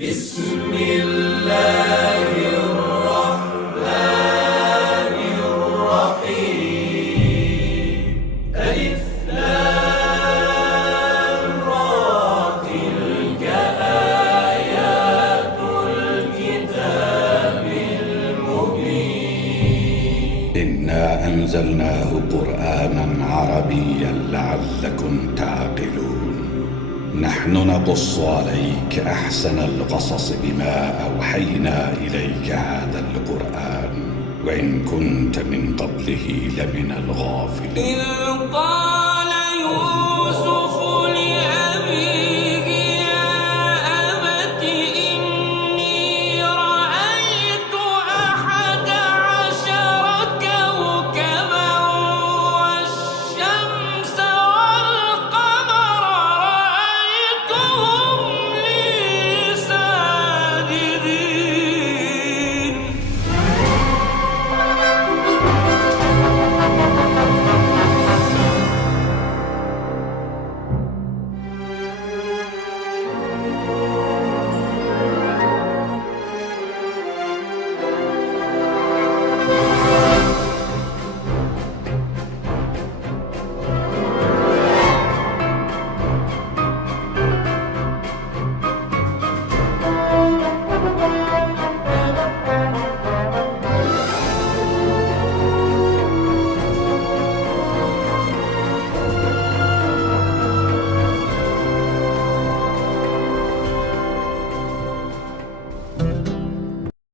بسم الله الرحمن الرحيم ألف لام را تلك آيات الكتاب المبين إنا أنزلناه قرآنا عربيا لعلكم تعقلون. نحن نقص عليك أحسن القصص بما أوحينا إليك هذا القرآن وإن كنت من قبله لمن الغافلين.